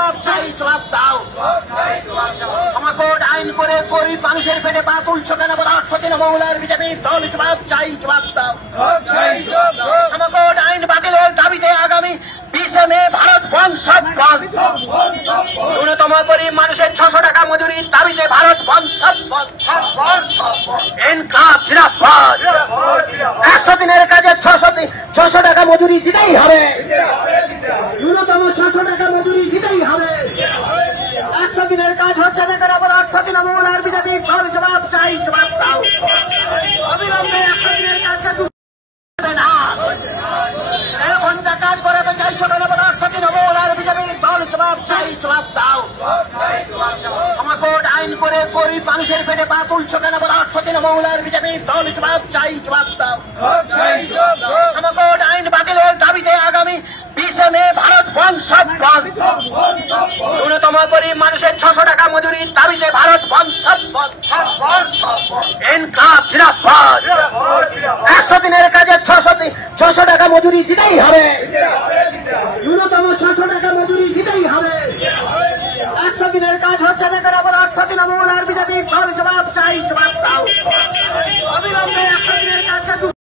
জবাব চাই, জবাব দাও। ক্ষমাকোট আইন করে গরিব মানুষের পেটে পা তুলছো কেন বলে 8 দিন মৌলার বিজেপি দল জবাব চাই, জবাব দাও। ক্ষমাকোট আইন বাতিলের দাবিতে আগামী 20 মে ভারত বন্ধ সব বন্ধ। ন্যূনতম গরিব মানুষের 600 টাকা মজুরির দাবিতে ভারত বন্ধ সব বন্ধ। ইনকাব জিন্দাবাদ। 100 দিনের কাজে 600 টাকা মজুরি দিতেই হবে। ন্যূনতম 600 টাকা মজুরি দিতেই হবে। 100 দিনের কাজ হচ্ছে না কেন বলে 8 দিন মৌলার বিজেপি দল জবাব চাই, জবাব দাও। অবিলম্বে 100 দিনের কাজকে না ঘন্টা কাজ করাতে চাইছো কেন বলে 8 দিন মৌলার বিজেপি দল জবাব চাই, জবাব দাও। ক্ষমাকোট আইন করে গরিব মানুষের পেটে পা তুলছো কেন বলে 8 দিন মৌলার বিজেপি দল জবাব চাই, জবাব দাও। ক্ষমাকোট আইন বাতিলের দাবিতে আগামী 20 মে ভারত বন্ধ সব বন্ধ। ন্যূনতম গরিব মানুষের 600 টাকা মজুরির দাবিতে ভারত বন্ধ সব বন্ধ। ইনকাব জিন্দাবাদ। 100 দিনের কাজে 600 টাকা মজুরি দিতেই হবে। ন্যূনতম 600 টাকা মজুরি দিতেই হবে। 100 দিনের কাজ হচ্ছে না কেন বলে 8 দিন মৌলার বিজেপি দল জবাব চাই, জবাব দাও। অবিলম্বে 100